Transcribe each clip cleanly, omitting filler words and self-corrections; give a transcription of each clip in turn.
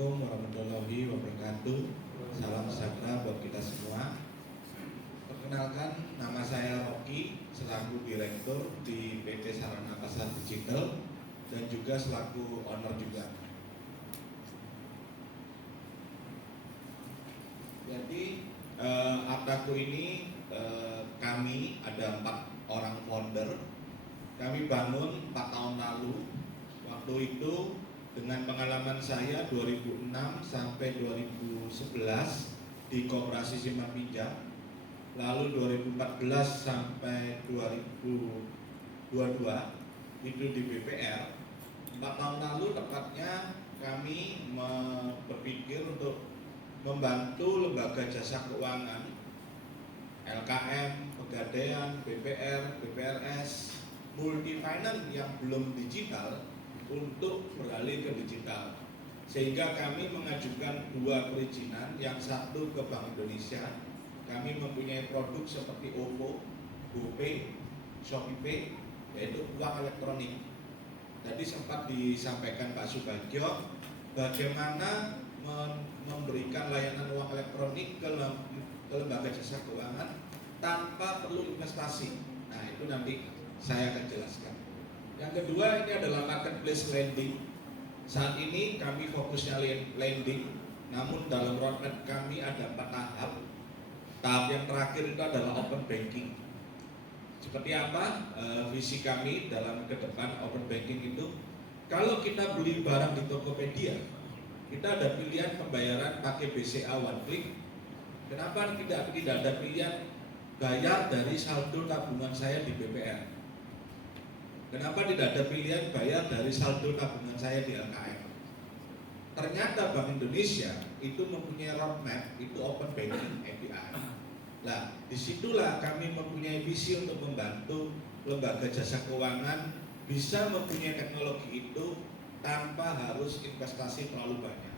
Assalamualaikum warahmatullahi wabarakatuh. Salam sejahtera buat kita semua. Perkenalkan, nama saya Rocky selaku Direktur di PT Sarana Pasar Digital dan juga selaku owner juga. Jadi Aptaku ini kami ada 4 orang founder. Kami bangun 4 tahun lalu. Waktu itu dengan pengalaman saya 2006 sampai 2011 di Koperasi Simpan Pinjam, lalu 2014 sampai 2022 itu di BPR. 4 tahun lalu tepatnya kami berpikir untuk membantu lembaga jasa keuangan, LKM, Pegadaian, BPR, BPRS, multi finance yang belum digital untuk beralih ke digital. Sehingga kami mengajukan 2 perizinan, yang satu ke Bank Indonesia. Kami mempunyai produk seperti OVO, GoPay, ShopeePay, yaitu uang elektronik. Tadi sempat disampaikan Pak Subagio bagaimana memberikan layanan uang elektronik ke lembaga jasa keuangan tanpa perlu investasi. Nah, itu nanti saya akan jelaskan. Yang kedua, ini adalah marketplace lending. Saat ini kami fokusnya lending, namun dalam roadmap kami ada 4 tahap. Tahap yang terakhir itu adalah open banking. Seperti apa visi kami dalam ke depan open banking itu? Kalau kita beli barang di Tokopedia, kita ada pilihan pembayaran pakai BCA one click. Kenapa tidak ada pilihan bayar dari saldo tabungan saya di BPR? Kenapa tidak ada pilihan bayar dari saldo tabungan saya di LKM? Ternyata Bank Indonesia itu mempunyai roadmap, itu open banking API. Nah, disitulah kami mempunyai visi untuk membantu lembaga jasa keuangan bisa mempunyai teknologi itu tanpa harus investasi terlalu banyak.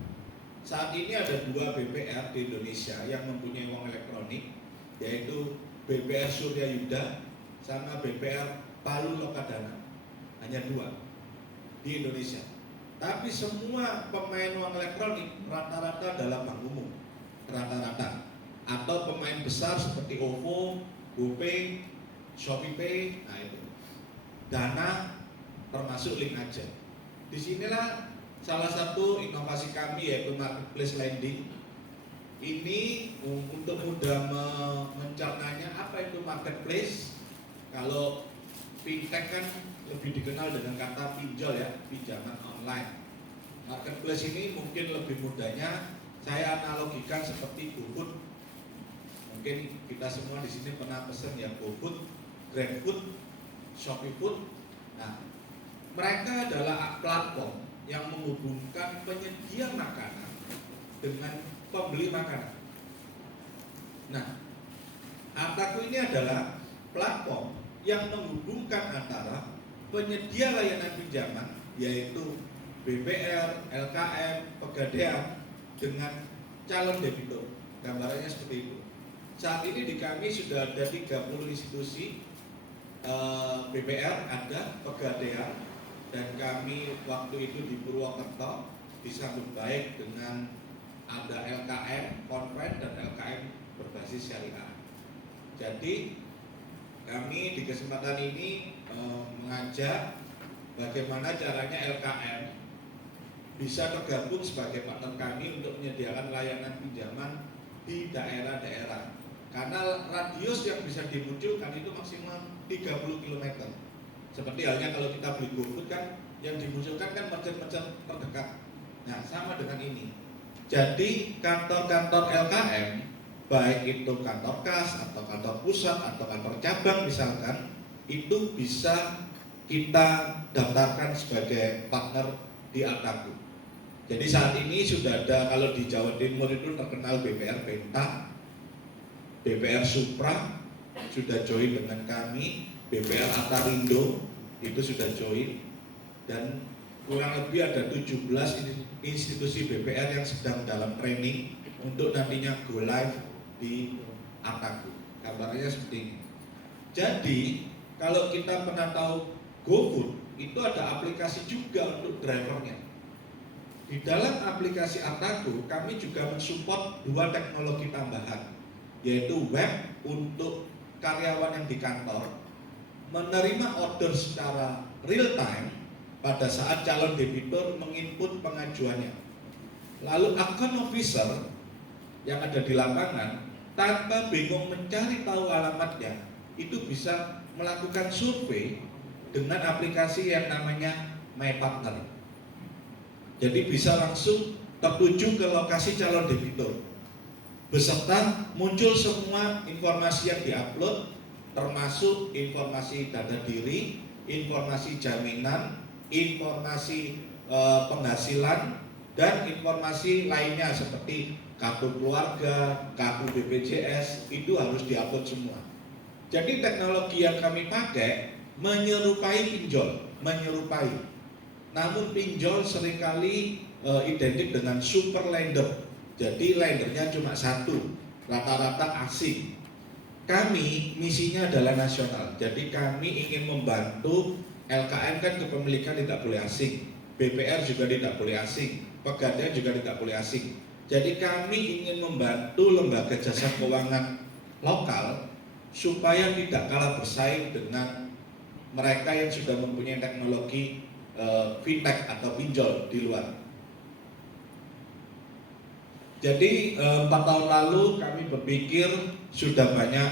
Saat ini ada 2 BPR di Indonesia yang mempunyai uang elektronik, yaitu BPR Surya Yuda sama BPR Palu Lokadana. Hanya 2 di Indonesia. Tapi semua pemain uang elektronik rata-rata adalah bank umum, rata-rata. Atau pemain besar seperti OVO, GoPay, ShopeePay, nah itu. Dana termasuk link aja. Disinilah salah satu inovasi kami, yaitu marketplace lending. Ini untuk mudah mencernanya apa itu marketplace. Kalau fintech kan lebih dikenal dengan kata pinjol ya, pinjaman online. Marketplace ini mungkin lebih mudahnya saya analogikan seperti GoFood. Mungkin kita semua di sini pernah pesen ya GoFood, GrabFood, ShopeeFood. Nah, mereka adalah platform yang menghubungkan penyedia makanan dengan pembeli makanan. Nah, Aptaku ini adalah platform yang menghubungkan antara penyedia layanan pinjaman, yaitu BPR, LKM, Pegadaian dengan calon debitur. Gambarannya seperti itu. Saat ini di kami sudah ada 30 institusi, BPR ada, Pegadaian, dan kami waktu itu di Purwokerto disambut baik dengan ada LKM Konven dan LKM berbasis syariah. Jadi kami di kesempatan ini mengajak bagaimana caranya LKM bisa tergabung sebagai partner kami untuk menyediakan layanan pinjaman di daerah-daerah. Karena radius yang bisa dimunculkan itu maksimal 30 km. Seperti halnya kalau kita beli GoFood kan, yang dimunculkan kan merchant-merchant terdekat. Nah, sama dengan ini. Jadi kantor-kantor LKM, baik itu kantor kas atau kantor pusat atau kantor cabang misalkan, itu bisa kita daftarkan sebagai partner di Aptaku. Jadi saat ini sudah ada, kalau di Jawa Timur itu terkenal BPR Benta, BPR Supra sudah join dengan kami, BPR Atarindo itu sudah join, dan kurang lebih ada 17 institusi BPR yang sedang dalam training untuk nantinya go live di Aptaku. Kabarnya seperti ini. Jadi kalau kita pernah tahu GoFood, itu ada aplikasi juga untuk drivernya. Di dalam aplikasi Ataku, kami juga mensupport dua teknologi tambahan, yaitu web untuk karyawan yang di kantor menerima order secara real time pada saat calon debitur menginput pengajuannya. Lalu account officer yang ada di lapangan tanpa bingung mencari tahu alamatnya, itu bisa melakukan survei dengan aplikasi yang namanya My Partner. Jadi bisa langsung tertuju ke lokasi calon debitur, beserta muncul semua informasi yang diupload, termasuk informasi data diri, informasi jaminan, informasi penghasilan, dan informasi lainnya seperti kartu keluarga, kartu BPJS, itu harus diupload semua. Jadi teknologi yang kami pakai menyerupai pinjol, namun pinjol seringkali identik dengan super lender. Jadi lendernya cuma satu, rata-rata asing. Kami misinya adalah nasional. Jadi kami ingin membantu. LKM kan kepemilikan tidak boleh asing, BPR juga tidak boleh asing, Pegadaian juga tidak boleh asing. Jadi kami ingin membantu lembaga jasa keuangan lokal supaya tidak kalah bersaing dengan mereka yang sudah mempunyai teknologi fintech atau pinjol di luar. Jadi 4 tahun lalu kami berpikir sudah banyak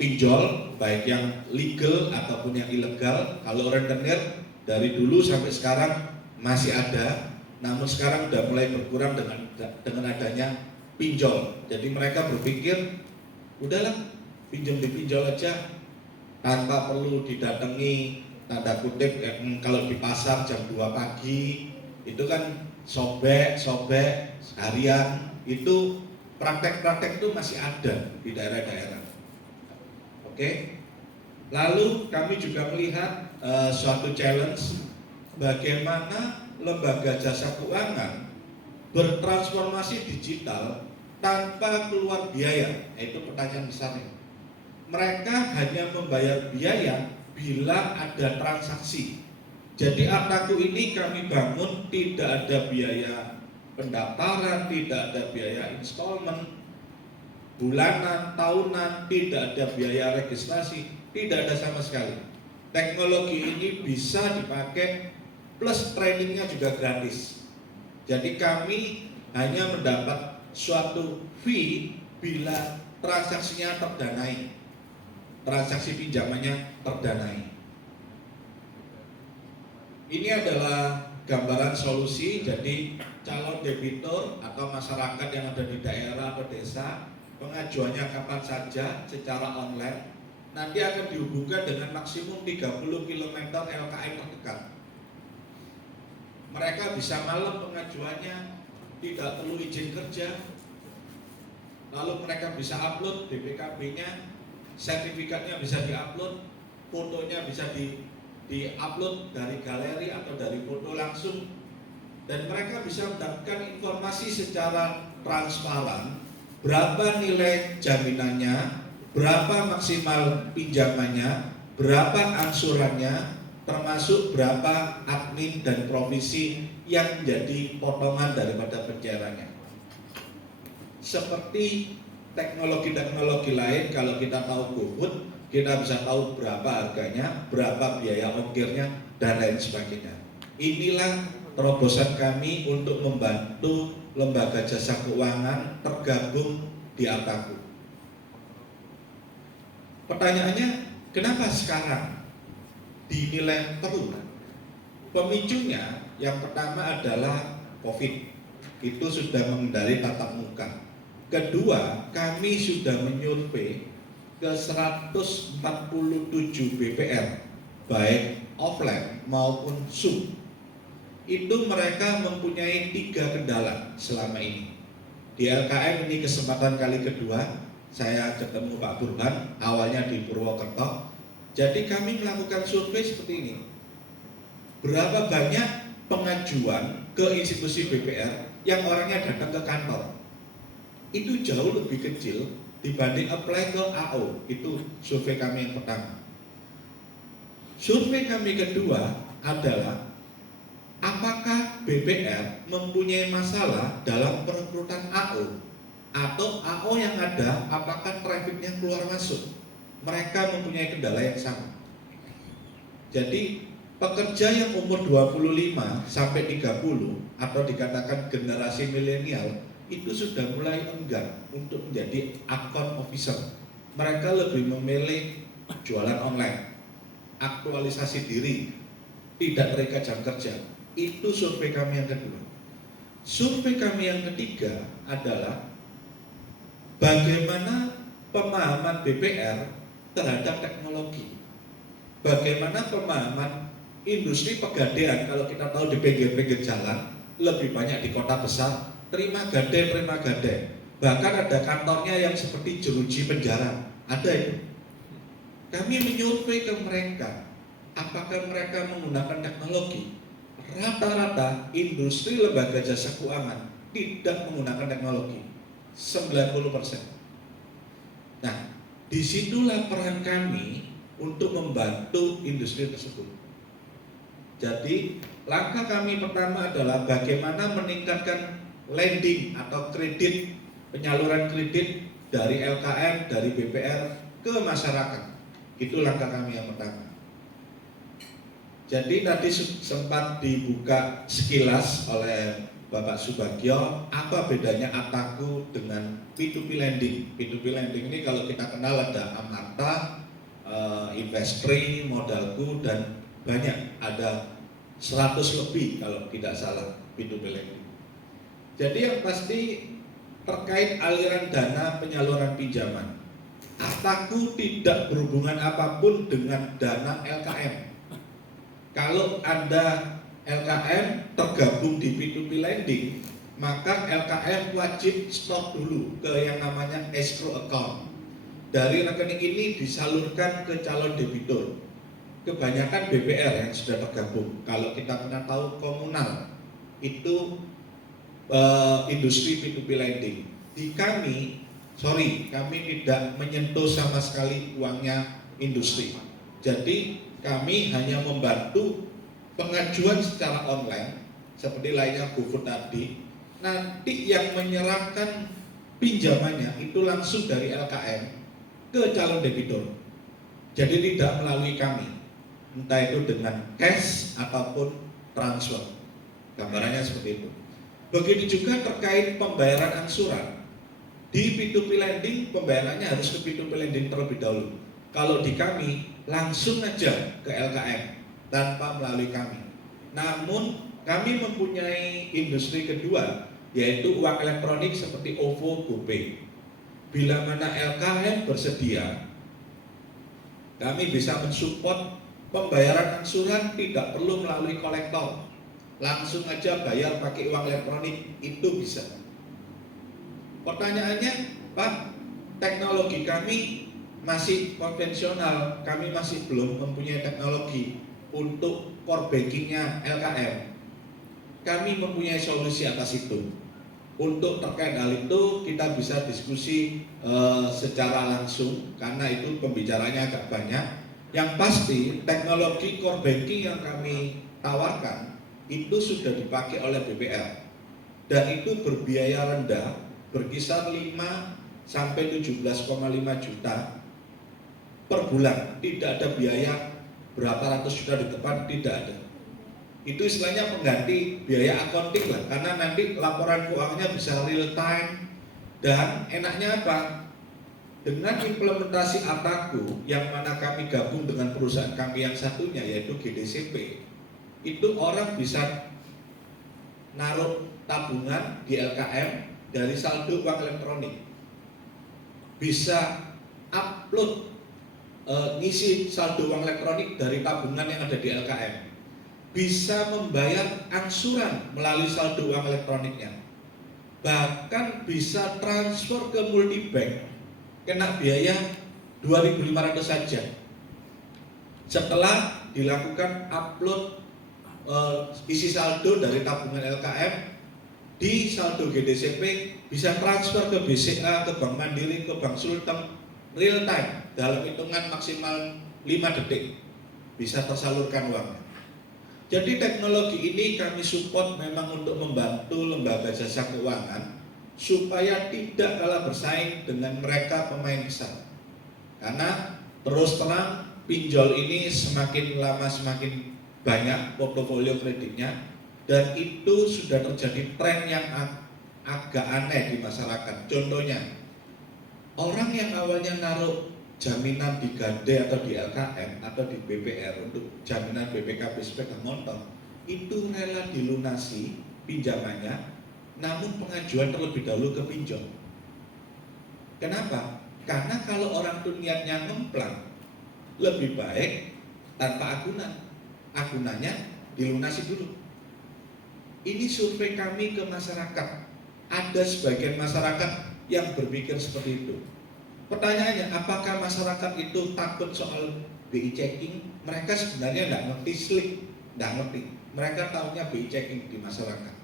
pinjol, baik yang legal ataupun yang ilegal. Kalau rentenir dari dulu sampai sekarang masih ada, namun sekarang sudah mulai berkurang dengan adanya pinjol. Jadi mereka berpikir udahlah pinjam di pinjol aja tanpa perlu didatangi, tanda kutip kalau di pasar jam 2 pagi itu kan sobek harian, itu praktek-praktek itu masih ada di daerah-daerah. Oke. Lalu kami juga melihat suatu challenge bagaimana lembaga jasa keuangan bertransformasi digital tanpa keluar biaya. Itu pertanyaan besarnya. Mereka hanya membayar biaya bila ada transaksi. Jadi Ataku ini kami bangun tidak ada biaya pendaftaran, tidak ada biaya installment bulanan, tahunan, tidak ada biaya registrasi, tidak ada sama sekali. Teknologi ini bisa dipakai plus trainingnya juga gratis. Jadi kami hanya mendapat suatu fee bila transaksinya terdanai, transaksi pinjamannya terdanai. Ini adalah gambaran solusi. Jadi calon debitur atau masyarakat yang ada di daerah atau desa, pengajuannya kapan saja secara online, nanti akan dihubungkan dengan maksimum 30 km LKM terdekat. Mereka bisa malam pengajuannya, tidak perlu izin kerja. Lalu mereka bisa upload BPKB-nya, sertifikatnya bisa diupload, fotonya bisa di-upload dari galeri atau dari foto langsung, dan mereka bisa mendapatkan informasi secara transparan berapa nilai jaminannya, berapa maksimal pinjamannya, berapa angsurannya, termasuk berapa admin dan provisi yang menjadi potongan daripada pencairannya. Seperti teknologi-teknologi lain, kalau kita tahu GoFood, kita bisa tahu berapa harganya, berapa biaya ongkirnya, dan lain sebagainya. Inilah terobosan kami untuk membantu lembaga jasa keuangan tergabung di Ataku. Pertanyaannya, kenapa sekarang dinilai perlu? Pemicunya yang pertama adalah COVID, itu sudah menghindari tatap muka. Kedua, kami sudah menyurvei ke 147 BPR, baik offline maupun Zoom. Itu mereka mempunyai 3 kendala selama ini. Di LKM ini kesempatan kali kedua saya ketemu Pak Burhan, awalnya di Purwokerto. Jadi kami melakukan survei seperti ini. Berapa banyak pengajuan ke institusi BPR yang orangnya datang ke kantor? Itu jauh lebih kecil dibanding apply ke AO. Itu survei kami yang pertama. Survei kami kedua adalah apakah BPR mempunyai masalah dalam perekrutan AO atau AO yang ada apakah trafiknya keluar masuk. Mereka mempunyai kendala yang sama. Jadi pekerja yang umur 25 sampai 30 atau dikatakan generasi milenial itu sudah mulai enggan untuk menjadi account officer. Mereka lebih memilih jualan online, aktualisasi diri, tidak terikat jam kerja. Itu survei kami yang kedua. Survei kami yang ketiga adalah bagaimana pemahaman BPR terhadap teknologi. Bagaimana pemahaman industri pegadaian, kalau kita tahu di pinggir-pinggir jalan, lebih banyak di kota besar, terima gadai. Bahkan ada kantornya yang seperti jeruji penjara, ada itu. Kami menyurvei ke mereka, apakah mereka menggunakan teknologi. Rata-rata industri lembaga jasa keuangan tidak menggunakan teknologi, 90%. Nah, disitulah peran kami untuk membantu industri tersebut. Jadi, langkah kami pertama adalah bagaimana meningkatkan lending atau kredit, penyaluran kredit dari LKM, dari BPR ke masyarakat. Itu langkah kami yang pertama. Jadi tadi sempat dibuka sekilas oleh Bapak Subagio, apa bedanya Ataku dengan P2P lending. P2P lending ini kalau kita kenal ada Amarta, Investri, Modalku, dan banyak, ada 100 lebih kalau tidak salah P2P lending. Jadi yang pasti terkait aliran dana penyaluran pinjaman, Ataku tidak berhubungan apapun dengan dana LKM. Kalau Anda LKM tergabung di P2P lending, maka LKM wajib stop dulu ke yang namanya escrow account. Dari rekening ini disalurkan ke calon debitur. Kebanyakan BPR yang sudah tergabung. Kalau kita pernah tahu komunal, itu industri P2P lending. Di kami tidak menyentuh sama sekali uangnya industri. Jadi kami hanya membantu pengajuan secara online seperti lainnya GoFood tadi. Nanti yang menyerahkan pinjamannya itu langsung dari LKM ke calon debitur. Jadi tidak melalui kami, entah itu dengan cash ataupun transfer. Gambarannya seperti itu. Begitu juga terkait pembayaran angsuran. Di P2P lending pembayarannya harus ke P2P lending terlebih dahulu. Kalau di kami langsung aja ke LKM tanpa melalui kami. Namun kami mempunyai industri kedua, yaitu uang elektronik seperti OVO, GoPay. Bila mana LKM bersedia, kami bisa mensupport pembayaran angsuran tidak perlu melalui kolektor. Langsung aja bayar pakai uang elektronik, itu bisa. Pertanyaannya, Pak, teknologi kami masih konvensional, kami masih belum mempunyai teknologi untuk core bankingnya LKM. Kami mempunyai solusi atas itu. Untuk terkait hal itu kita bisa diskusi secara langsung karena itu pembicaranya agak banyak. Yang pasti teknologi core banking yang kami tawarkan itu sudah dipakai oleh BPR dan itu berbiaya rendah, berkisar 5 sampai 17,5 juta per bulan, tidak ada biaya berapa ratus juta di depan, tidak ada. Itu istilahnya pengganti biaya accounting lah, karena nanti laporan keuangannya bisa real time. Dan enaknya apa? Dengan implementasi Ataku yang mana kami gabung dengan perusahaan kami yang satunya yaitu GDCP, itu orang bisa naruh tabungan di LKM dari saldo uang elektronik, bisa upload ngisi saldo uang elektronik dari tabungan yang ada di LKM, bisa membayar angsuran melalui saldo uang elektroniknya, bahkan bisa transfer ke multibank, kena biaya 2.500 saja. Setelah dilakukan upload isi saldo dari tabungan LKM di saldo GDCP, bisa transfer ke BCA, ke Bank Mandiri, ke Bank Sulteng, real time dalam hitungan maksimal 5 detik bisa tersalurkan uangnya. Jadi teknologi ini kami support memang untuk membantu lembaga jasa keuangan supaya tidak kalah bersaing dengan mereka pemain besar. Karena terus terang pinjol ini semakin lama semakin banyak portofolio kreditnya, dan itu sudah terjadi tren yang agak aneh di masyarakat. Contohnya, orang yang awalnya naruh jaminan di Gade atau di LKM atau di BPR untuk jaminan BPKB sepeda motor, itu rela dilunasi pinjamannya, namun pengajuan terlebih dahulu ke pinjol. Kenapa? Karena kalau orang itu niatnya ngemplang, lebih baik tanpa agunannya dilunasi dulu. Ini survei kami ke masyarakat. Ada sebagian masyarakat yang berpikir seperti itu. Pertanyaannya, apakah masyarakat itu takut soal BI checking? Mereka sebenarnya tidak ngerti slik, tidak ngerti. Mereka tahunya BI checking di masyarakat.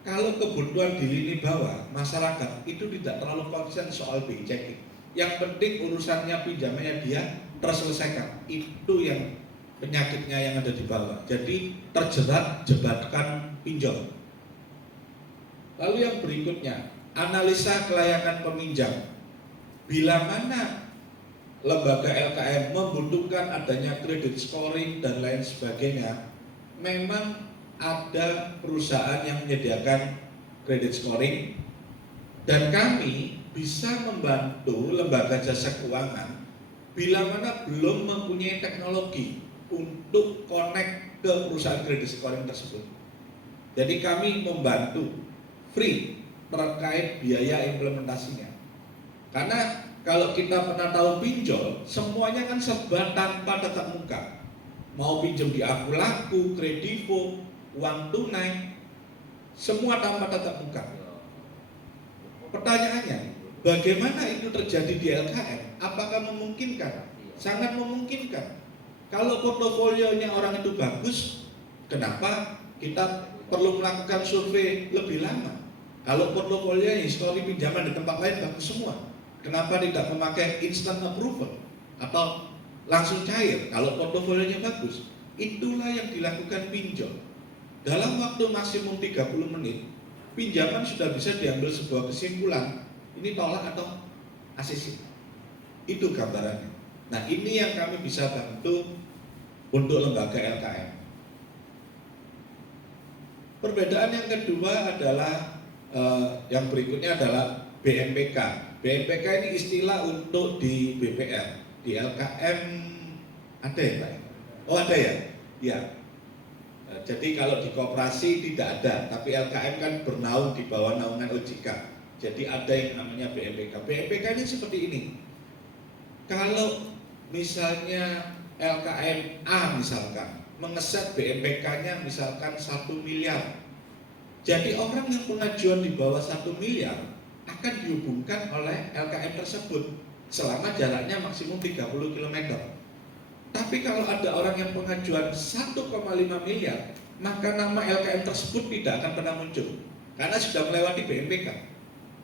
Kalau kebutuhan di lini bawah, masyarakat itu tidak terlalu concern soal BI checking. Yang penting urusannya pinjamannya dia terselesaikan. Itu yang penyakitnya yang ada di bawah. Jadi terjerat jebakan pinjol. Lalu yang berikutnya, analisa kelayakan peminjam. Bila mana lembaga LKM membutuhkan adanya credit scoring dan lain sebagainya, memang ada perusahaan yang menyediakan credit scoring, dan kami bisa membantu lembaga jasa keuangan bila mana belum mempunyai teknologi untuk connect ke perusahaan credit scoring tersebut. Jadi kami membantu free terkait biaya implementasinya. Karena kalau kita pernah tahu pinjol, semuanya kan serba tanpa tatap muka. Mau pinjam di Aku Laku, Kredivo, uang tunai, semua tanpa tatap muka. Pertanyaannya, bagaimana itu terjadi di LKM? Apakah memungkinkan? Sangat memungkinkan. Kalau portofolionya orang itu bagus, kenapa kita perlu melakukan survei lebih lama? Kalau portofolio histori pinjaman di tempat lain bagus semua, kenapa tidak memakai instant approval atau langsung cair kalau portofolionya bagus? Itulah yang dilakukan pinjol. Dalam waktu maksimum 30 menit, pinjaman sudah bisa diambil sebuah kesimpulan, ini tolak atau ACC. Itu gambarannya. Nah, ini yang kami bisa bantu untuk lembaga LKM. Perbedaan yang kedua adalah yang berikutnya adalah BMPK. BMPK ini istilah untuk di BPR, di LKM ada ya Pak? Oh ada ya? Ya. Jadi kalau di koperasi tidak ada, tapi LKM kan bernaung di bawah naungan OJK. Jadi ada yang namanya BMPK. BMPK ini seperti ini. Kalau misalnya LKM A misalkan mengeset BMPK-nya misalkan 1 miliar. Jadi orang yang pengajuan di bawah 1 miliar akan dihubungkan oleh LKM tersebut selama jaraknya maksimum 30 km. Tapi kalau ada orang yang pengajuan 1,5 miliar, maka nama LKM tersebut tidak akan pernah muncul karena sudah melewati BMPK.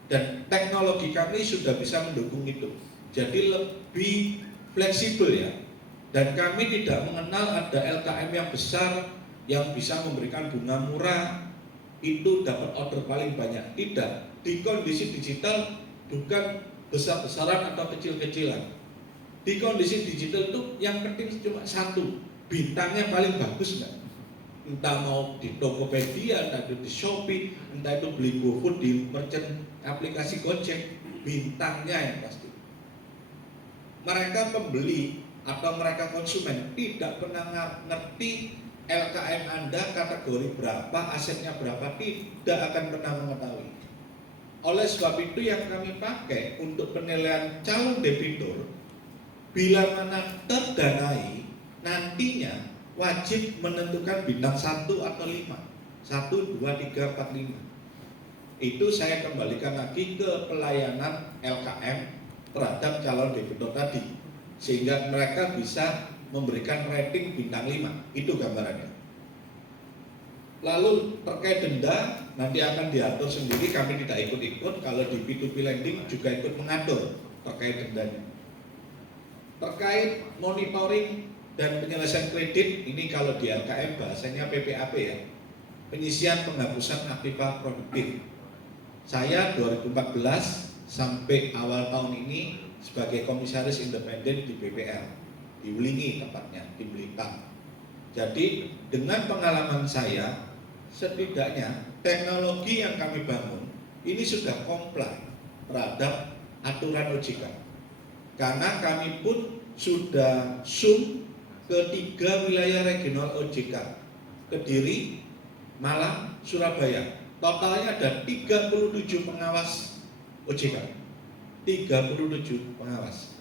Dan teknologi kami sudah bisa mendukung itu. Jadi lebih fleksibel ya. Dan kami tidak mengenal ada LKM yang besar yang bisa memberikan bunga murah itu dapat order paling banyak. Tidak. Di kondisi digital bukan besar-besaran atau kecil-kecilan. Di kondisi digital itu yang penting cuma satu, bintangnya paling bagus nggak? Entah mau di Tokopedia, entah itu di Shopee, entah itu beli GoFood di merchant aplikasi Gojek, bintangnya yang pasti. Mereka pembeli atau mereka konsumen tidak pernah ngerti LKM Anda kategori berapa, asetnya berapa, tidak akan pernah mengetahui. Oleh sebab itu yang kami pakai untuk penilaian calon debitur, bila mana terdanai, nantinya wajib menentukan bintang 1 atau 5. 1, 2, 3, 4, 5. Itu saya kembalikan lagi ke pelayanan LKM terhadap calon debitur tadi, sehingga mereka bisa memberikan rating bintang 5. Itu gambarannya. Lalu terkait denda, nanti akan diatur sendiri, kami tidak ikut-ikut. Kalau di P2P lending juga ikut mengatur terkait dendanya. Terkait monitoring Dan penyelesaian kredit ini kalau di LKM bahasanya PPAP ya, penyisian penghapusan aktiva produktif. Saya 2014 sampai awal tahun ini sebagai komisaris independen di BPR, di Wulingi tepatnya, di Blitar. Jadi dengan pengalaman saya, setidaknya teknologi yang kami bangun ini sudah comply terhadap aturan OJK. Karena kami pun sudah zoom ke 3 wilayah regional OJK, Kediri, Malang, Surabaya. Totalnya ada 37 pengawas OJK, 37 pengawas.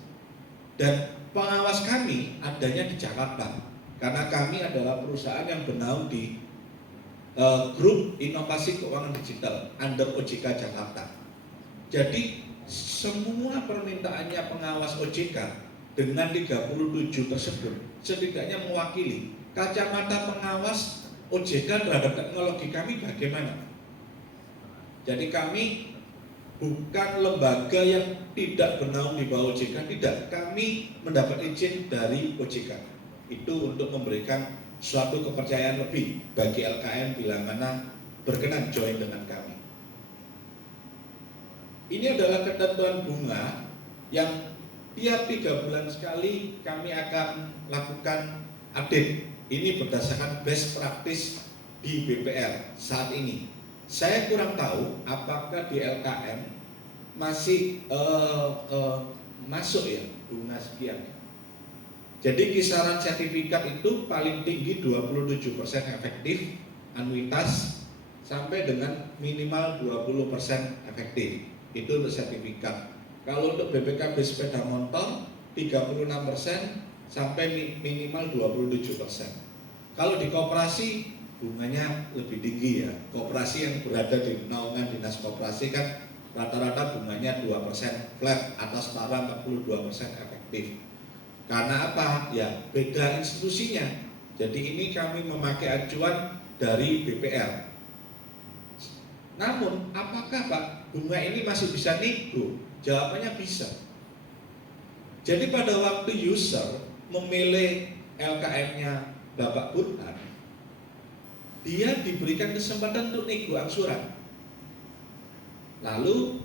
Dan pengawas kami adanya di Jakarta, karena kami adalah perusahaan yang bernaung di grup inovasi keuangan digital under OJK Jakarta. Jadi semua permintaannya pengawas OJK dengan 37 tersebut setidaknya mewakili kacamata pengawas OJK terhadap teknologi kami bagaimana. Jadi kami bukan lembaga yang tidak bernaung di bawah OJK, tidak. Kami mendapat izin dari OJK itu untuk memberikan suatu kepercayaan lebih bagi LKM bila mana berkenan join dengan kami. Ini adalah ketentuan bunga yang tiap 3 bulan sekali kami akan lakukan update. Ini berdasarkan best practice di BPR saat ini. Saya kurang tahu apakah di LKM masih masuk ya bunga sekian. Jadi kisaran sertifikat itu paling tinggi 27% efektif anuitas sampai dengan minimal 20% efektif. Itu untuk sertifikat. Kalau untuk BPKB sepeda motor 36% sampai minimal 27%. Kalau di koperasi bunganya lebih tinggi ya. Koperasi yang berada di naungan dinas koperasi kan rata-rata bunganya 2% flat, atas setara 42% efektif. Karena apa? Ya beda institusinya. Jadi ini kami memakai acuan dari BPR. Namun apakah Pak bunga ini masih bisa nego? Jawabannya bisa. Jadi pada waktu user memilih LKM-nya Bapak Burhan, dia diberikan kesempatan untuk nego angsuran. Lalu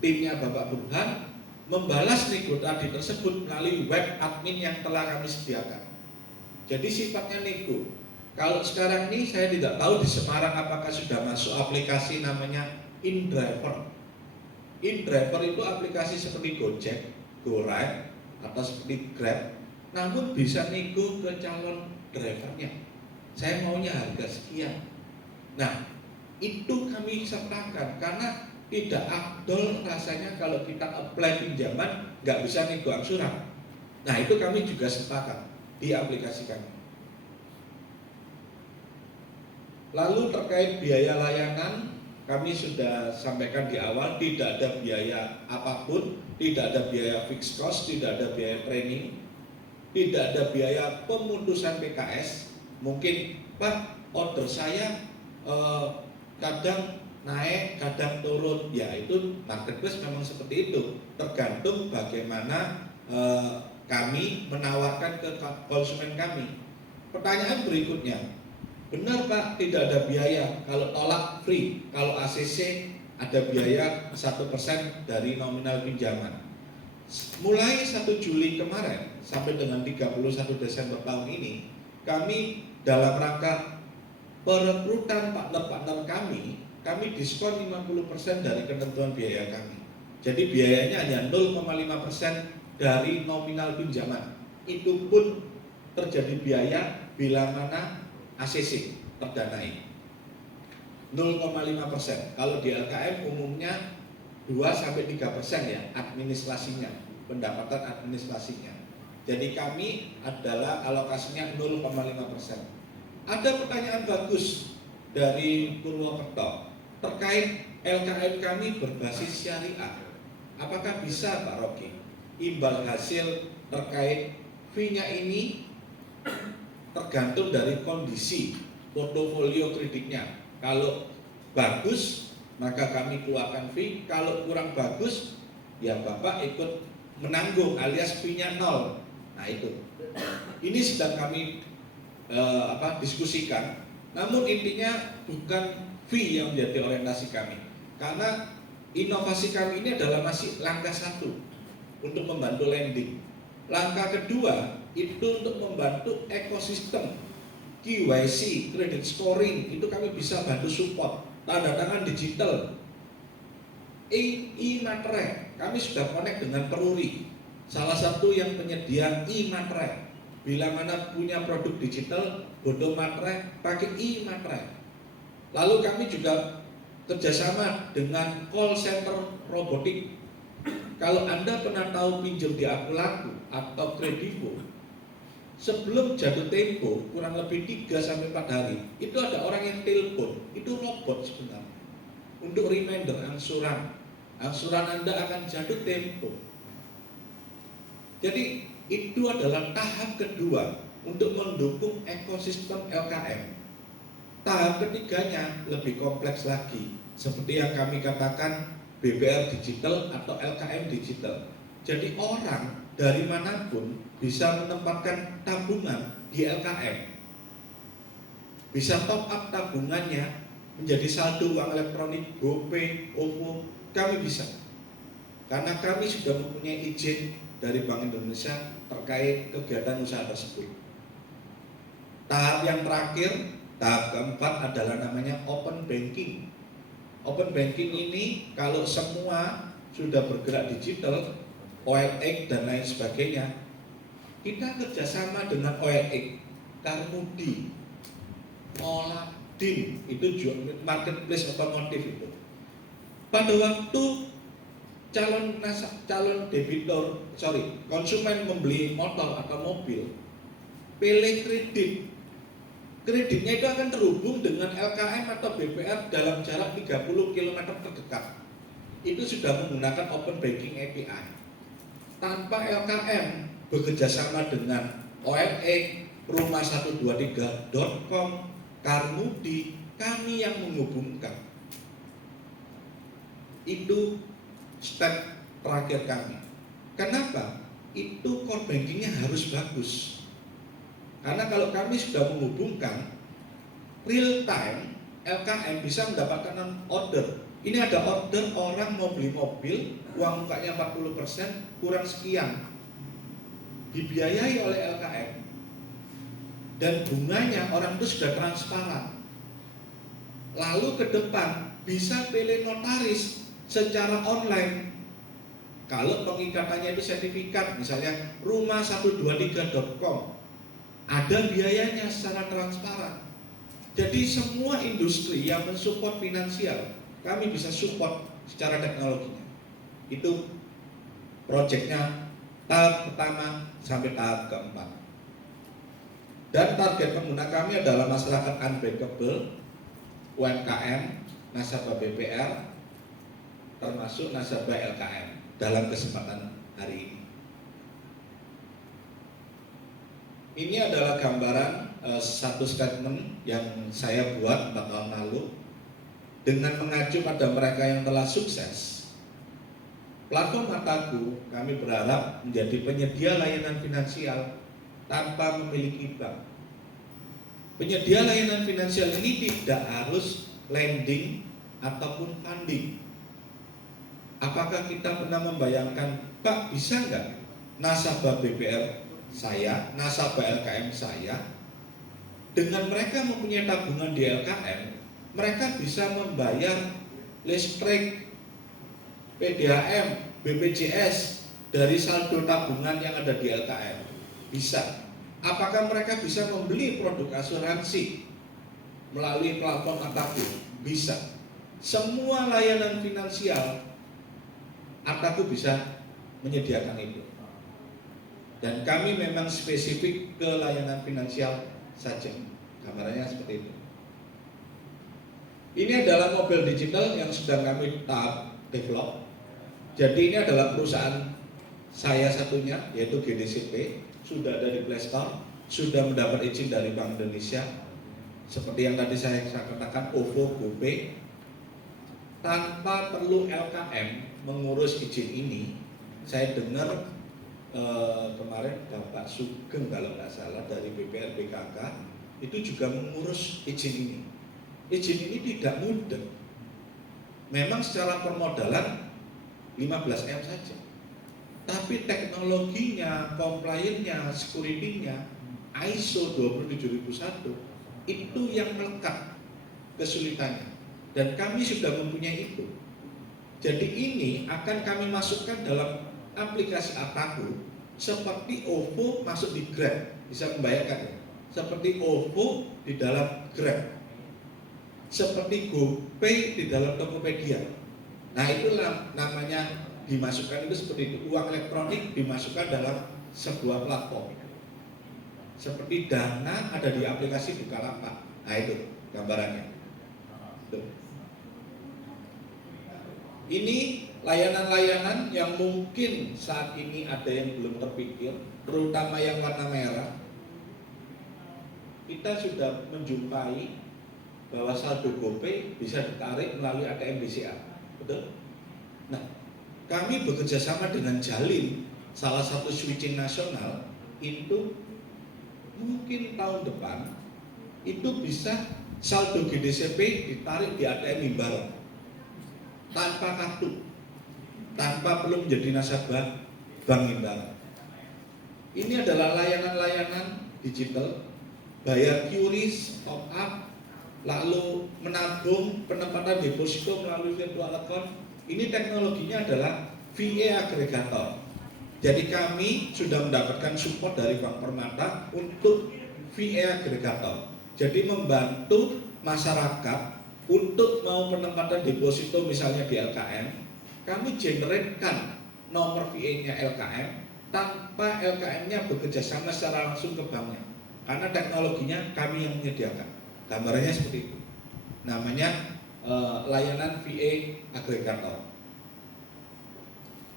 timnya Bapak Burhan membalas nego tadi tersebut melalui web admin yang telah kami sediakan. Jadi sifatnya nego. Kalau sekarang ini saya tidak tahu di Semarang apakah sudah masuk aplikasi namanya InDriver. InDriver itu aplikasi seperti Gojek, GoRide, atau seperti Grab, namun bisa nego ke calon drivernya. Saya maunya harga sekian. Nah, itu kami sertakan karena tidak afdol rasanya kalau kita apply pinjaman nggak bisa nego angsuran. Nah, itu kami juga sertakan di aplikasi kami. Lalu terkait biaya layanan, kami sudah sampaikan di awal, tidak ada biaya apapun, tidak ada biaya fixed cost, tidak ada biaya training, tidak ada biaya pemutusan PKS. Mungkin Pak, order saya kadang naik, kadang turun, ya itu marketplace memang seperti itu, tergantung bagaimana kami menawarkan ke konsumen kami. Pertanyaan berikutnya, benar Pak, tidak ada biaya, kalau tolak free, kalau ACC ada biaya 1% dari nominal pinjaman. Mulai 1 Juli kemarin sampai dengan 31 Desember tahun ini, kami dalam rangka perekrutan partner-partner kami diskon 50% dari ketentuan biaya kami. Jadi biayanya hanya 0,5% dari nominal pinjaman. Itu pun terjadi biaya bila mana ACC terdanai 0,5%. Kalau di LKM umumnya 2-3% ya administrasinya, pendapatan administrasinya. Jadi kami adalah alokasinya 0,5%. Ada pertanyaan bagus dari Purwokerto terkait LKM kami berbasis syariah. Apakah bisa Pak Rocky imbal hasil terkait fee-nya ini tergantung dari kondisi portofolio kreditnya. Kalau bagus maka kami keluarkan fee, kalau kurang bagus ya Bapak ikut menanggung alias fee-nya 0. Nah itu. Ini sedang kami diskusikan. Namun intinya bukan fee yang menjadi orientasi kami, karena inovasi kami ini adalah masih langkah satu untuk membantu lending. Langkah kedua itu untuk membantu ekosistem KYC, credit scoring, itu kami bisa bantu support. Tanda tangan digital, e-materai, kami sudah connect dengan Peruri, salah satu yang penyedia e-materai. Bila mana punya produk digital, bodo materai, pakai e-materai. Lalu kami juga kerjasama dengan call center robotik. Kalau Anda pernah tahu pinjam di Akulaku atau Kredivo, sebelum jatuh tempo kurang lebih 3-4 hari, itu ada orang yang telepon, itu robot sebenarnya. Untuk reminder angsuran Anda akan jatuh tempo. Jadi itu adalah tahap kedua untuk mendukung ekosistem LKM. Tahap ketiganya lebih kompleks lagi, seperti yang kami katakan BPR digital atau LKM digital. Jadi orang dari manapun bisa menempatkan tabungan di LKM, bisa top up tabungannya menjadi saldo uang elektronik, GoPay, OVO, kami bisa. Karena kami sudah mempunyai izin dari Bank Indonesia terkait kegiatan usaha tersebut. Tahap yang terakhir, tahap keempat adalah namanya open banking. Open banking ini kalau semua sudah bergerak digital, OLX dan lain sebagainya, kita kerjasama dengan OLX, Carmudi, Oladin, itu marketplace otomotif itu. Pada waktu konsumen membeli motor atau mobil, pilih kreditnya itu akan terhubung dengan LKM atau BPR dalam jarak 30 km terdekat. Itu sudah menggunakan open banking API. Tanpa LKM bekerjasama dengan OLX, rumah123.com, Carmudi, kami yang menghubungkan. Itu step terakhir kami. Kenapa? Itu core bankingnya harus bagus. Karena kalau kami sudah menghubungkan real time, LKM bisa mendapatkan order. Ini ada order orang mau beli mobil, uang mukanya 40%, kurang sekian, dibiayai oleh LKM. Dan bunganya orang itu sudah transparan. Lalu ke depan bisa pilih notaris secara online. Kalau pengikatannya itu sertifikat, misalnya rumah123.com, ada biayanya secara transparan. Jadi semua industri yang mensupport finansial, kami bisa support secara teknologinya. Itu proyeknya tahap pertama sampai tahap keempat. Dan target pengguna kami adalah masyarakat unbankable, UMKM, nasabah BPR, termasuk nasabah LKM dalam kesempatan hari ini. Ini adalah gambaran satu statement yang saya buat 4 tahun lalu dengan mengacu pada mereka yang telah sukses. Platform Mataku kami berharap menjadi penyedia layanan finansial tanpa memiliki bank. Penyedia layanan finansial ini tidak harus lending ataupun funding. Apakah kita pernah membayangkan, Pak, bisa nggak nasabah BPR saya, nasabah LKM saya, dengan mereka mempunyai tabungan di LKM, mereka bisa membayar listrik, PDAM, BPJS dari saldo tabungan yang ada di LKM? Bisa. Apakah mereka bisa membeli produk asuransi melalui platform Mataku? Bisa. Semua layanan finansial Mataku bisa menyediakan itu. Dan kami memang spesifik ke layanan finansial saja. Gambarannya seperti itu. Ini adalah mobil digital yang sedang kami tahap develop. Jadi ini adalah perusahaan saya satunya, yaitu GDCP, sudah ada di Play Store, sudah mendapat izin dari Bank Indonesia. Seperti yang tadi saya katakan, OVO, GoPay, tanpa perlu LKM mengurus izin ini. Saya dengar kemarin Bapak Sugeng kalau nggak salah dari BPR BKK itu juga mengurus izin ini. Izin ini tidak mudah. Memang secara permodalan 15M saja. Tapi teknologinya, compliance-nya, security-nya, ISO 27001 itu yang melekat kesulitannya. Dan kami sudah mempunyai itu. Jadi ini akan kami masukkan dalam aplikasi Ataku seperti OVO masuk di Grab. Bisa membayangkan ya? Seperti OVO di dalam Grab, seperti GoPay di dalam Tokopedia. Nah itulah namanya dimasukkan itu seperti itu. Uang elektronik dimasukkan dalam sebuah platform. Seperti Dana ada di aplikasi Bukalapak. Nah itu gambarannya. Tuh. Ini layanan-layanan yang mungkin saat ini ada yang belum terpikir, terutama yang warna merah. Kita sudah menjumpai bahwa saldo GoPay bisa ditarik melalui ATM BCA, betul? Nah, kami bekerja sama dengan Jalin, salah satu switching nasional, itu mungkin tahun depan itu bisa saldo GDCP ditarik di ATM Himbara tanpa kartu, tanpa perlu menjadi nasabah Bank Himbara. Ini adalah layanan-layanan digital, bayar QRIS, top up, lalu menabung, penempatan deposito melalui virtual account. Ini teknologinya adalah VA agregator. Jadi kami sudah mendapatkan support dari Bank Permata untuk VA agregator. Jadi membantu masyarakat untuk mau penempatan deposito misalnya di LKM, kami generate-kan nomor VA-nya LKM tanpa LKM-nya bekerja sama secara langsung ke banknya. Karena teknologinya kami yang menyediakan. Gambarnya seperti itu. Namanya layanan VA agregator.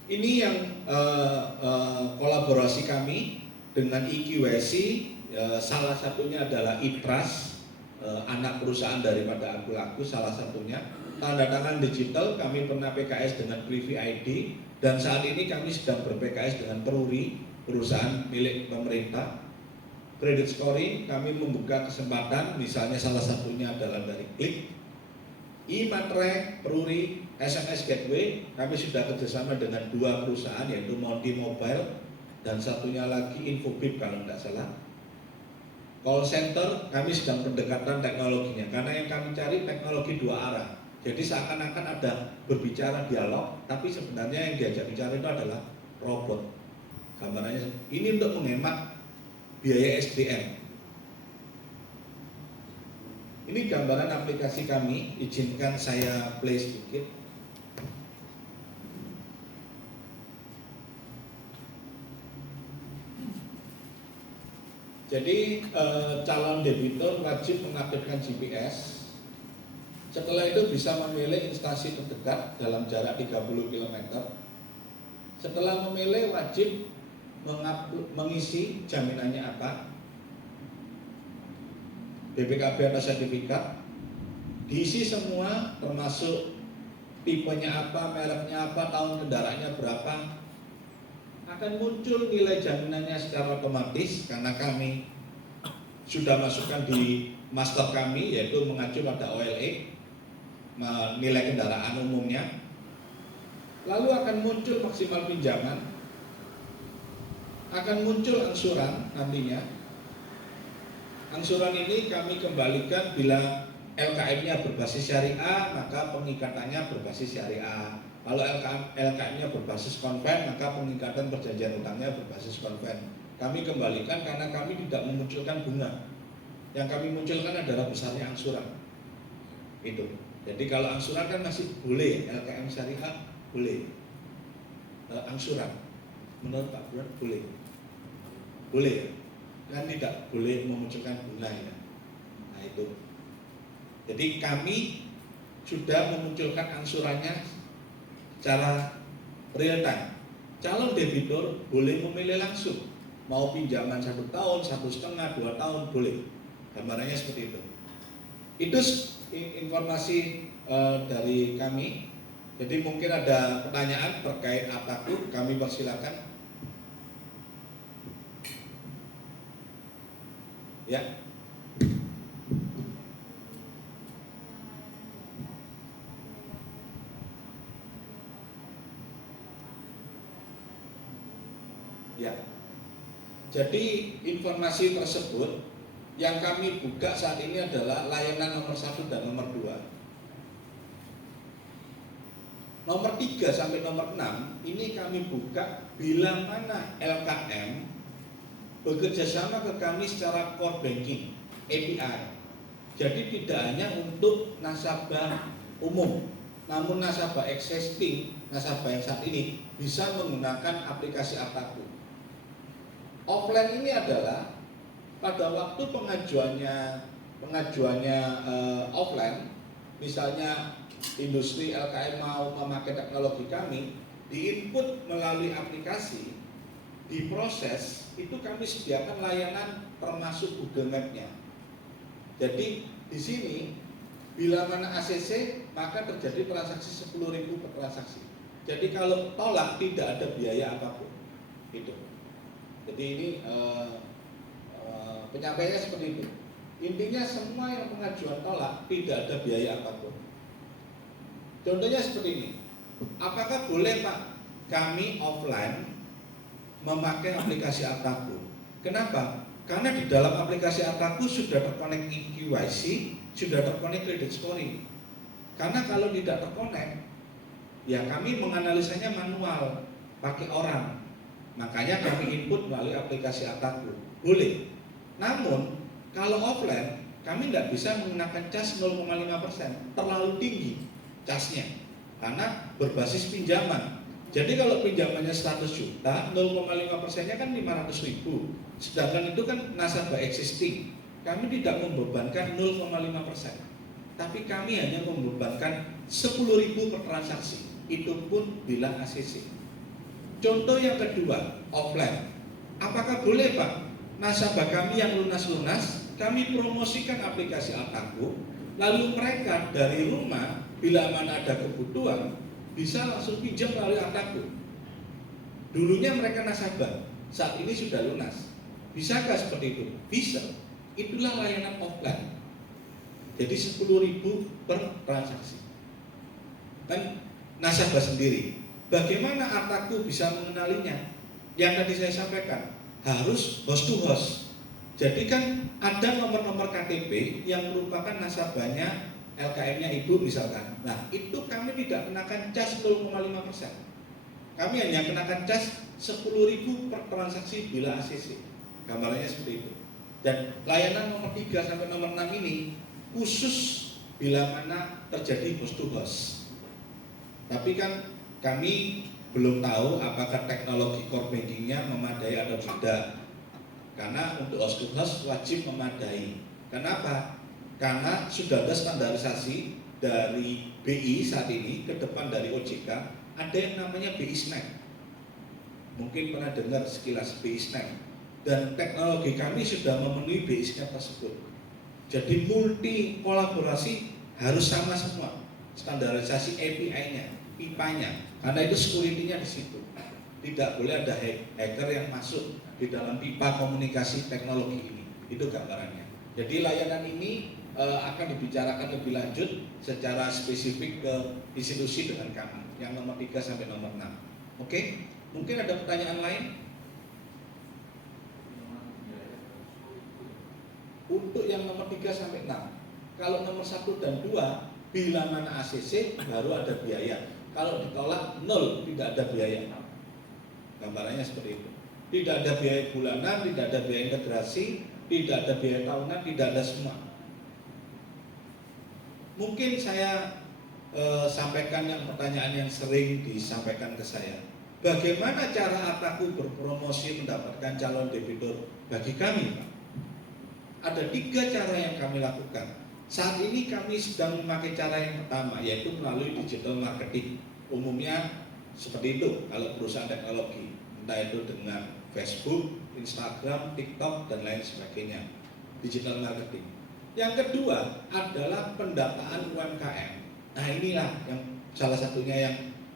Ini yang kolaborasi kami dengan EQYC, salah satunya adalah ITRAS, anak perusahaan daripada Aku salah satunya. Tanda tangan digital, kami pernah PKS dengan Privy ID, dan saat ini kami sedang ber-PKS dengan Peruri, perusahaan milik pemerintah. Credit scoring, kami membuka kesempatan, misalnya salah satunya adalah dari Klik, e-Matre, Peruri, SMS Gateway. Kami sudah kerjasama dengan 2 perusahaan, yaitu Monty Mobile dan satunya lagi Infobip kalau tidak salah. Call center, kami sedang pendekatan teknologinya, karena yang kami cari teknologi 2 arah. Jadi seakan-akan ada berbicara dialog, tapi sebenarnya yang diajak bicara itu adalah robot. Gambarannya ini untuk menghemat biaya SDM. Ini gambaran aplikasi kami, izinkan saya play sedikit. Jadi calon debitur wajib mengaktifkan GPS. Setelah itu bisa memilih instansi terdekat dalam jarak 30 km. Setelah memilih wajib mengisi jaminannya apa, BPKB atau sertifikat, diisi semua termasuk tipenya apa, mereknya apa, tahun kendaraannya berapa. Akan muncul nilai jaminannya secara otomatis karena kami sudah masukkan di master kami, yaitu mengacu pada OLX, nilai kendaraan umumnya. Lalu akan muncul maksimal pinjaman, akan muncul angsuran nantinya. Angsuran ini kami kembalikan bila LKM-nya berbasis syariah, maka pengikatannya berbasis syariah. Kalau LKM-nya berbasis konven, maka pengikatan perjanjian utangnya berbasis konven. Kami kembalikan karena kami tidak memunculkan bunga. Yang kami munculkan adalah besarnya angsuran. Itu. Jadi kalau angsuran kan masih boleh, LKM syariah boleh. Angsuran, menurut Pak Burat boleh. Boleh, kan tidak boleh memunculkan bunga ya. Nah itu. Jadi kami sudah memunculkan angsurannya secara real time. Calon debitur boleh memilih langsung, mau pinjaman 1 tahun, 1,5, 2 tahun boleh. Gambarannya seperti itu. Itu informasi dari kami. Jadi mungkin ada pertanyaan terkait Ataku, kami persilakan. Ya. Ya. Jadi informasi tersebut yang kami buka saat ini adalah layanan nomor 1 dan nomor 2. Nomor 3 sampai nomor 6 ini kami buka bila mana LKM bekerja sama ke kami secara core banking API. Jadi tidak hanya untuk nasabah umum, namun nasabah existing, nasabah yang saat ini bisa menggunakan aplikasi Artaku. Offline ini adalah pada waktu pengajuannya offline, misalnya industri LKM mau memakai teknologi kami, diinput melalui aplikasi, diproses, itu kami sediakan layanan termasuk Google Map-nya. Jadi di sini bila mana ACC maka terjadi transaksi 10.000 per transaksi. Jadi kalau tolak tidak ada biaya apapun. Itu. Jadi ini penyampaiannya seperti itu. Intinya semua yang pengajuan tolak tidak ada biaya apapun. Contohnya seperti ini. Apakah boleh Pak kami offline memakai aplikasi Artaku? Kenapa? Karena di dalam aplikasi Artaku sudah terkonek KYC, sudah terkonek credit scoring. Karena kalau tidak terkonek, ya kami menganalisanya manual, pakai orang. Makanya kami input melalui aplikasi Artaku. Boleh. Namun kalau offline kami tidak bisa menggunakan cas 0,5%, terlalu tinggi casnya karena berbasis pinjaman. Jadi kalau pinjamannya 100 juta, 0,5%-nya kan 500.000. Sedangkan itu kan nasabah existing. Kami tidak membebankan 0,5%. Tapi kami hanya membebankan 10.000 per transaksi. Itu pun bila ACC. Contoh yang kedua, offline. Apakah boleh Pak, nasabah kami yang lunas-lunas, kami promosikan aplikasi Artaku, lalu mereka dari rumah, bila mana ada kebutuhan, bisa langsung pinjam melalui Artaku. Dulunya mereka nasabah, saat ini sudah lunas. Bisakah seperti itu? Bisa. Itulah layanan offline. Jadi 10.000 per transaksi. Kan nasabah sendiri. Bagaimana Artaku bisa mengenalinya? Yang tadi saya sampaikan, harus host to host. Jadi kan ada nomor-nomor KTP yang merupakan nasabahnya LKM-nya ibu misalkan. Nah, itu kami tidak kenakan cas 0,5%. Kami hanya kenakan cas 10.000 per transaksi bila ACC. Gambarnya seperti itu. Dan layanan nomor 3 sampai nomor 6 ini khusus bila mana terjadi host to host. Tapi kan kami belum tahu apakah teknologi core banking-nya memadai atau tidak. Karena untuk host to host wajib memadai. Kenapa? Karena sudah ada standarisasi dari BI saat ini ke depan dari OJK, ada yang namanya BI Snap. Mungkin pernah dengar sekilas BI Snap. Dan teknologi kami sudah memenuhi BI Snap tersebut. Jadi multi kolaborasi harus sama semua. Standarisasi API-nya, pipa-nya, karena itu security-nya di situ. Tidak boleh ada hacker yang masuk di dalam pipa komunikasi teknologi ini. Itu gambarannya. Jadi layanan ini akan dibicarakan lebih lanjut secara spesifik ke institusi dengan kami yang nomor 3 sampai nomor 6. Oke? Mungkin ada pertanyaan lain? Untuk yang nomor 3 sampai 6. Kalau nomor 1 dan 2 bila mana ACC baru ada biaya. Kalau ditolak 0, tidak ada biaya. Gambarannya seperti itu. Tidak ada biaya bulanan, tidak ada biaya integrasi, tidak ada biaya tahunan, tidak ada semua. Mungkin saya sampaikan yang pertanyaan yang sering disampaikan ke saya. Bagaimana cara Artaku berpromosi mendapatkan calon debitur bagi kami, Pak? Ada 3 cara yang kami lakukan. Saat ini kami sedang memakai cara yang pertama, yaitu melalui digital marketing. Umumnya seperti itu kalau perusahaan teknologi, entah itu dengan Facebook, Instagram, TikTok, dan lain sebagainya. Digital marketing. Yang kedua adalah pendataan UMKM. Nah inilah yang salah satunya yang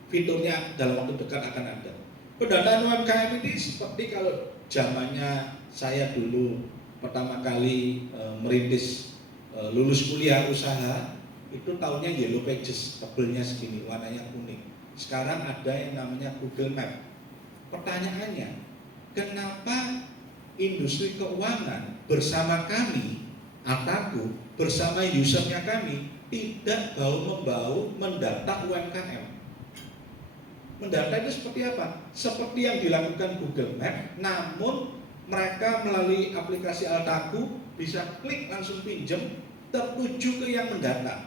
fiturnya dalam waktu dekat akan ada. Pendataan UMKM ini seperti kalau zamannya saya dulu pertama kali merintis lulus kuliah usaha itu tahunnya Yellow Pages, tebelnya segini, warnanya kuning. Sekarang ada yang namanya Google Map. Pertanyaannya, kenapa industri keuangan bersama kami, Ataku, bersama usernya kami tidak bahu-membahu mendata UMKM? Mendata itu seperti apa? Seperti yang dilakukan Google Map, namun mereka melalui aplikasi Altaku bisa klik langsung pinjam tertuju ke yang mendata.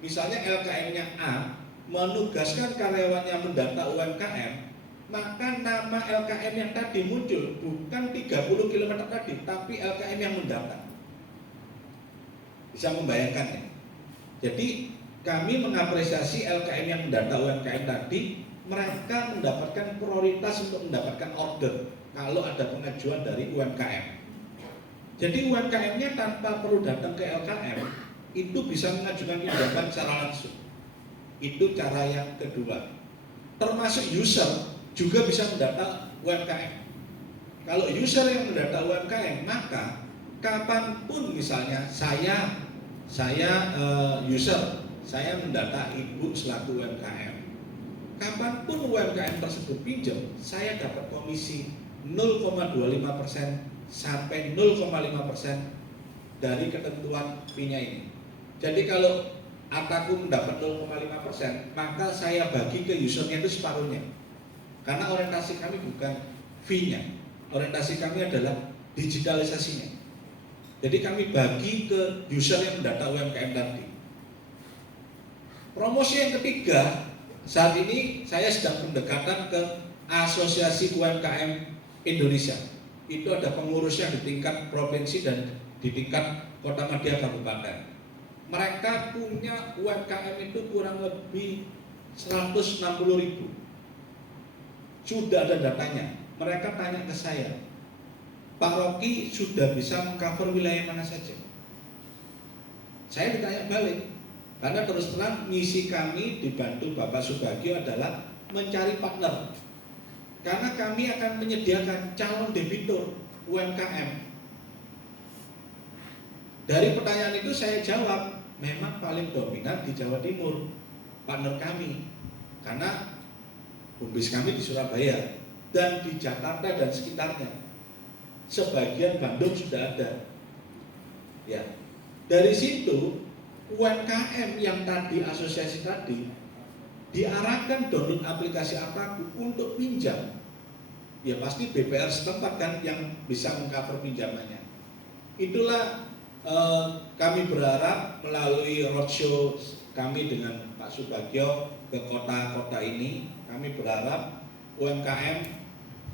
Misalnya LKM-nya A menugaskan karyawannya mendata UMKM, maka nama LKM yang tadi muncul bukan 30 km tadi, tapi LKM yang mendata. Bisa membayangkan ya? Jadi kami mengapresiasi LKM yang mendata UMKM tadi, mereka mendapatkan prioritas untuk mendapatkan order kalau ada pengajuan dari UMKM. Jadi UMKM-nya tanpa perlu datang ke LKM itu bisa mengajukan pinjaman secara langsung. Itu cara yang kedua. Termasuk user juga bisa mendata UMKM. Kalau user yang mendata UMKM, maka kapanpun misalnya saya user, saya mendata ibu selaku UMKM. Kapanpun UMKM tersebut pinjam, saya dapat komisi 0,25% sampai 0,5% dari ketentuan fee-nya ini. Jadi kalau Ataku mendapat 0,5%, maka saya bagi ke usernya itu separuhnya. Karena orientasi kami bukan fee-nya, orientasi kami adalah digitalisasinya. Jadi kami bagi ke user yang mendata UMKM tadi. Promosi yang ketiga, saat ini saya sedang pendekatan ke Asosiasi UMKM Indonesia. Itu ada pengurusnya di tingkat provinsi dan di tingkat Kota Madya Kabupaten. Mereka punya UMKM itu kurang lebih 160.000. Sudah ada datanya. Mereka tanya ke saya, Pak Rocky sudah bisa mengcover wilayah mana saja? Saya ditanya balik, karena terus terang misi kami dibantu Bapak Subagio adalah mencari partner. Karena kami akan menyediakan calon debitur UMKM. Dari pertanyaan itu saya jawab, memang paling dominan di Jawa Timur partner kami. Karena home kami di Surabaya dan di Jakarta dan sekitarnya. Sebagian Bandung sudah ada. Ya. Dari situ UMKM yang tadi asosiasi tadi diarahkan download aplikasi Ataku untuk pinjam. Ya pasti BPR setempat kan yang bisa mengcover pinjamannya. Itulah kami berharap melalui roadshow kami dengan Pak Subagio ke kota-kota ini, kami berharap UMKM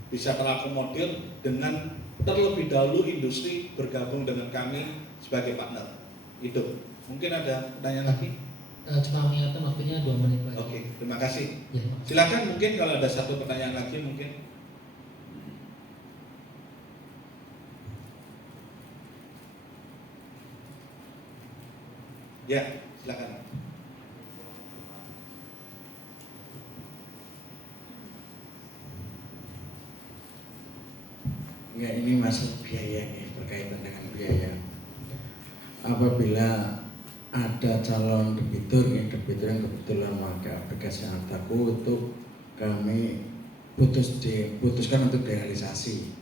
bisa terakomodir dengan terlebih dahulu industri bergabung dengan kami sebagai partner. Itu. Mungkin ada pertanyaan lagi? Cuma mengingatkan waktunya 2 menit lagi. Oke, terima kasih. Ya. Silakan mungkin kalau ada satu pertanyaan lagi mungkin. Ya, silakan. Enggak, ini masuk biaya nih, berkaitan dengan biaya. Apabila ada calon debitur yang kebetulan memakai aplikasi Ataku, untuk kami putuskan untuk realisasi.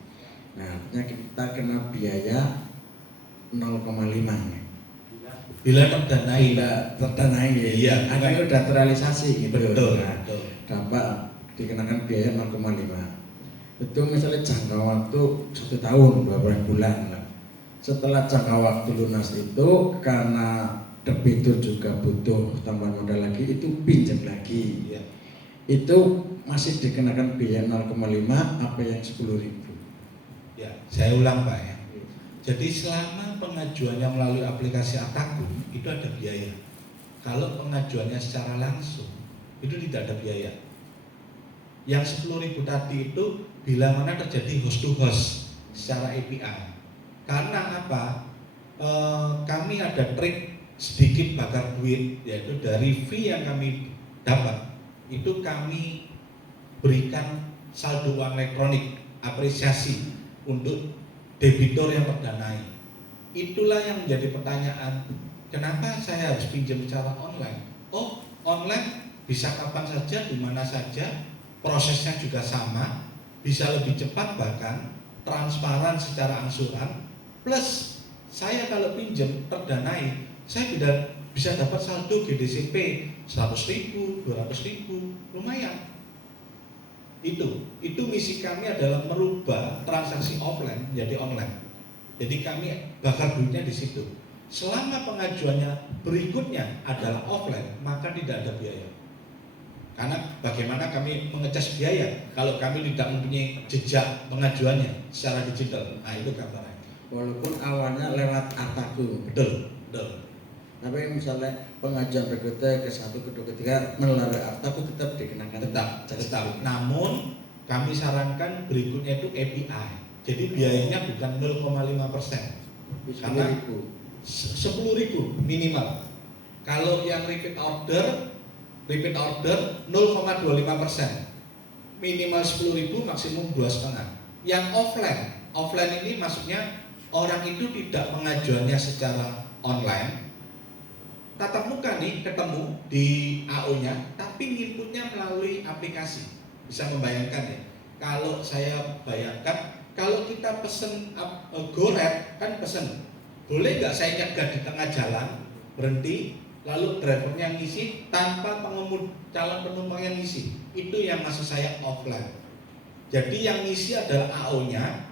Nah, artinya kita kena biaya 0,5 ya. Bila terdanai, ya. Iya, Artinya udah terrealisasi gitu. Betul, Nah, betul. dapat dikenakan biaya 0,5. Itu misalnya jangka waktu 1 tahun 12 bulan lah. Setelah jangka waktu lunas itu, karena debitur juga butuh tambahan modal lagi, itu pinjam lagi. Ya. Itu masih dikenakan biaya 0,5 apa yang 10.000. Ya, saya ulang Pak ya. Jadi selama pengajuannya melalui aplikasi Ataku itu ada biaya. Kalau pengajuannya secara langsung itu tidak ada biaya. Yang 10.000 tadi itu bila mana terjadi host to host secara API. Karena apa? Kami ada trik sedikit bakar duit, yaitu dari fee yang kami dapat itu kami berikan saldo uang elektronik apresiasi untuk debitur yang terdanai. itulah yang menjadi pertanyaan, kenapa saya harus pinjam secara online? Oh, online bisa kapan saja, di mana saja, prosesnya juga sama, bisa lebih cepat bahkan, transparan secara angsuran, plus saya kalau pinjam terdanai, saya bisa dapat saldo GDCP 100.000, 200.000, lumayan. Itu misi kami adalah merubah transaksi offline menjadi online. Jadi kami bakar duitnya di situ. Selama pengajuannya berikutnya adalah offline, maka tidak ada biaya. Karena bagaimana kami mengecas biaya kalau kami tidak mempunyai jejak pengajuannya secara digital. Nah, itu gambarannya. Walaupun awalnya lewat Artaku. Betul. Tapi misalnya pengajuan berikutnya ke 1, ke 2, ke 3 melalui Artaku tetap dikenakan. Tetap. Namun kami sarankan berikutnya itu API. Jadi biayanya bukan 0,5%. Karena 10.000 minimal. Kalau yang repeat order 0,25%. Minimal 10.000, maksimum 2,5. Yang offline ini maksudnya orang itu tidak pengajuannya secara online, tatap muka nih ketemu di AO-nya, tapi inputnya melalui aplikasi. Bisa membayangkan ya? Kalau saya bayangkan, kalau kita pesen GoRed kan pesen, boleh nggak saya nyegat di tengah jalan, berhenti, lalu drivernya ngisi tanpa calon penumpang yang ngisi? Itu yang maksud saya offline. Jadi yang ngisi adalah AO-nya,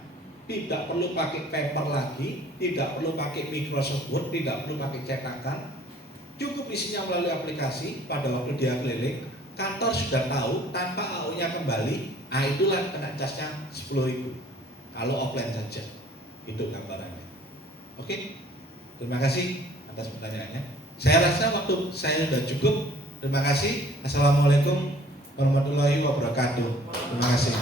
tidak perlu pakai paper lagi, tidak perlu pakai Microsoft Word, tidak perlu pakai cetakan, cukup isinya melalui aplikasi. Pada waktu dia keliling, kantor sudah tahu tanpa AO-nya kembali. Nah, itulah kena casnya 10.000 kalau offline saja. Itu gambarannya. Oke, terima kasih atas pertanyaannya. Saya rasa waktu saya sudah cukup. Terima kasih. Assalamualaikum warahmatullahi wabarakatuh. Terima kasih.